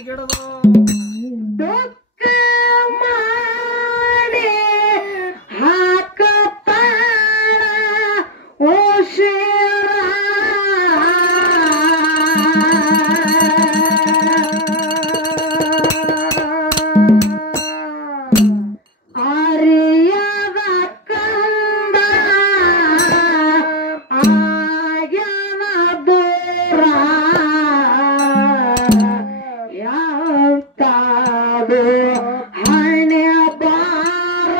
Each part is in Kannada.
ಗಿಡದು ದುಃಖ ಮಾಡಿ ಹಾಕತಾಳ ಉಸಿರ ಆರ್ಯದ ಕಂದ ಆಗ್ಯಾನ ದೂರ ಯಾವತ್ತಾದು ಹಣೆ ಬಾರ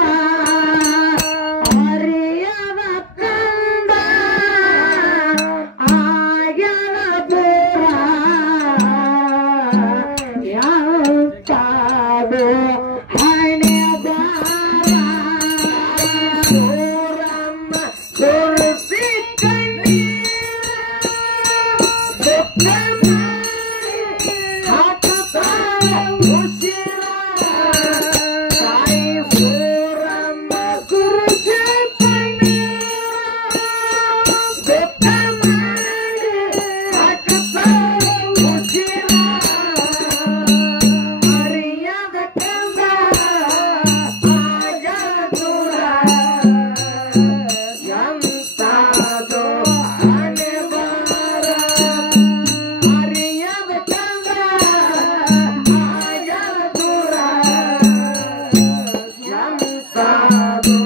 ಆರ್ಯದ ಕಂದ ಆಗ್ಯಾನ ದೂರ ಯಾವತ್ತಾದು ಹಣೆ ಬಾರ ಸೂರಮ್ಮ ಸುರಿಸಿ ಕಣ್ಣೀರ ದುಃಖ ಮಾಡಿ ಹಾಕತಾಳ ಉಸಿರ ತಾಯಿ ಸೂರಮ್ಮ ಸುರಿಸಿ ಕಣ್ಣೀರ ದುಃಖ ಮಾಡಿ ಹಾಕತಾಳ ಉಸಿರ ಅರಿಯದ ಕಂದ ಆಗ್ಯಾನ ದೂರ ಎಂತಾದೋ ಹಣೆ ಬಾರ ಅರಿಯದ ಕಂದ ಆಗ್ಯಾನ ದೂರ ಎಂತಾದೋ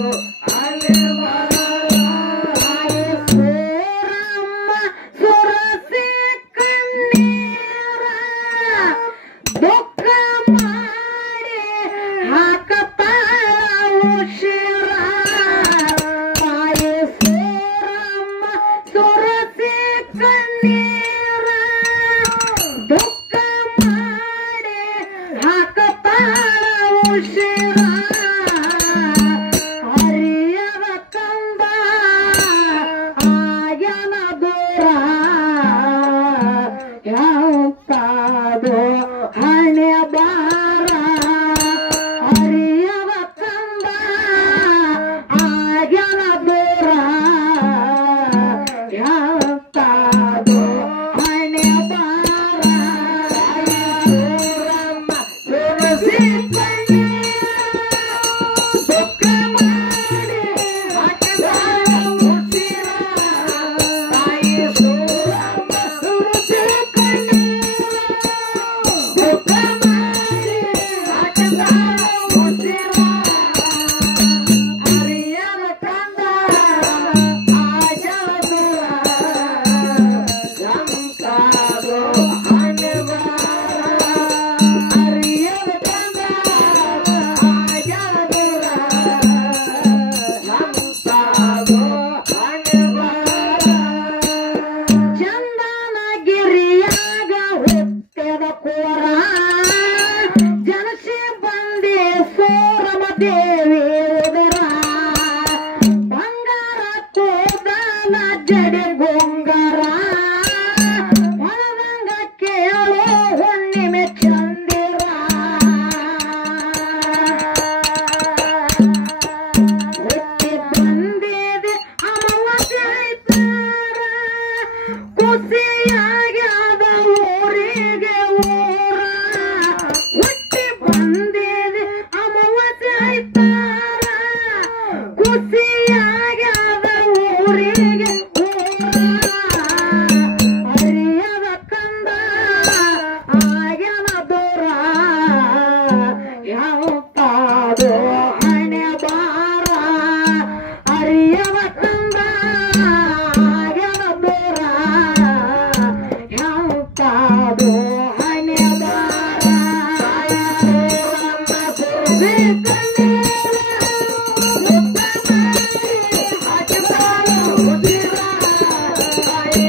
ಹಣೆ ಬಾರ ಸೂರಮ್ಮ ಸುರಸಿ ಕಣ್ಣೀರ ದುಃಖ ಮಾಡಿ ಹಾಕತಾಳ ಉಸಿರ ತಾಯಿ ಸೂರಮ್ಮ ಸುರಸಿ ಕಣ್ಣೀರ ದುಃಖ ಮಾಡಿ ಹಾಕತಾಳ ಉಸಿರ ಹರಿಯದ ಕಂದ ಆಗ್ಯಾನ ದೂರ ಯಾವತ್ತಾದೋ ಹಣೆ ಬಾರ ಹರಿಯದ ಕಂದ ಆಗ್ಯಾನ ದೂರ ಯಾವತ್ತಾದೋ ಹಣೆ ಬಾರ ಸೂರಮ್ಮ ಸುರಿಸಿ ದುಃಖ ಮಾಡಿ ಹಾಕತಾಳ ಉಸಿರ ತಾಯಿ ಸೂರಮ್ಮ ಸುರಿಸಿ ದುಃಖ ಮಾಡಿ ಹಾಕತಾಳ ಉಸಿರ ಅರಿಯದ ಕಂದ ಆಗ್ಯಾನ ದೂರ ಎಂತಾದೋ ಹಣೆ ಬಾರ ಅರಿಯದ ಕಂದ ಆಗ್ಯಾನ ದೂರ ಎಂತಾದೋ ಹಣೆ ಬಾರ ಚಂದನಗಿರಿಯಾಗ ಹುಟ್ಟಿದ ಕೋರ ಜನಸಿ ಬಂದೆ ಸೂರಮ ದೇವಿ ಉದರ ಬಂಗಾರ ಕೂದಲ ಜಡೆ ಗೊಂಗರ ಹೊಳದಂಗ ಕೇಳೋ ಹುಣ್ಣಿಮೆ ಚಂದಿರ ಹುಟ್ಟಿ ಬಂದಿದೆ ಅಮಾವಾಸ್ಯೆ ಐತಾರ ಖುಷಿಯಾಗ್ಯಾದ ಊರಿಗೆ ಊರ ಹುಟ್ಟಿ ಬಂದಿದೆ ಅಮಾವಾಸ್ಯೆ ಐತಾರ ಖುಷಿಯಾಗ್ಯಾದ ಊರಿಗೆ ಊರ ಹರಿಯದ ಕಂದ ಆಗ್ಯಾನ ದೂರ ಯಾವತ್ತಾದೋ ಹಣೆ ಬಾರ ಹರಿಯದ ಕಂದ ಆಗ್ಯಾನ ದೂರ ಯಾವತ್ತಾದೋ ಹಣೆ ಬಾರ ಸೂರಮ್ಮ ಸುರಿಸಿ ಕಣ್ಣೀರ ದುಃಖ ಮಾಡಿ ಹಾಕತಾಳ ಉಸಿರ ತಾಯಿ